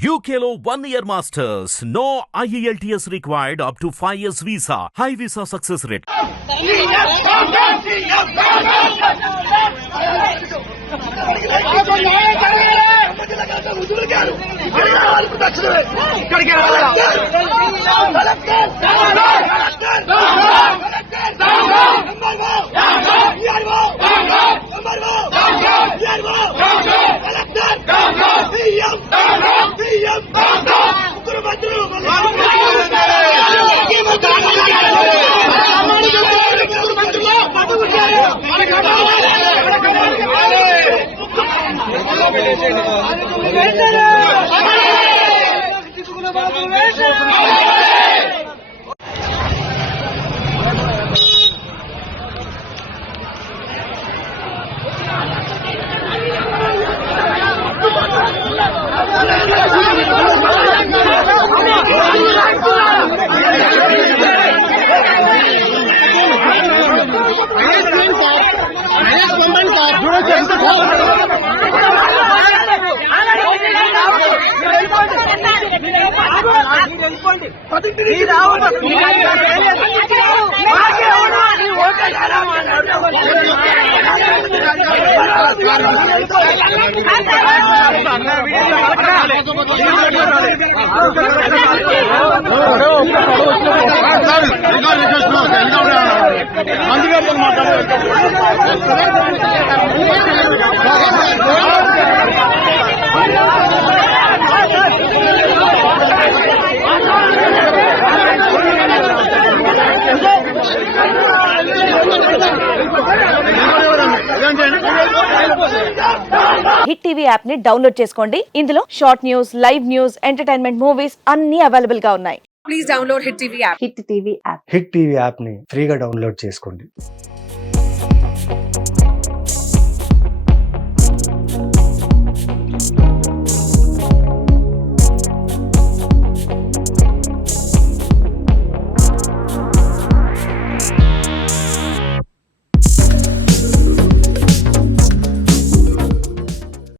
UKLO 1 year masters. No IELTS required up to 5 years visa. High visa success rate. Hit TV app ని download చేసుకోండి. ఇందులో short news, live news, entertainment movies అన్ని available గా ఉన్నాయి. Please download Hit TV app. Hit TV app. Hit TV యాప్ని ఫ్రీగా download చేసుకోండి.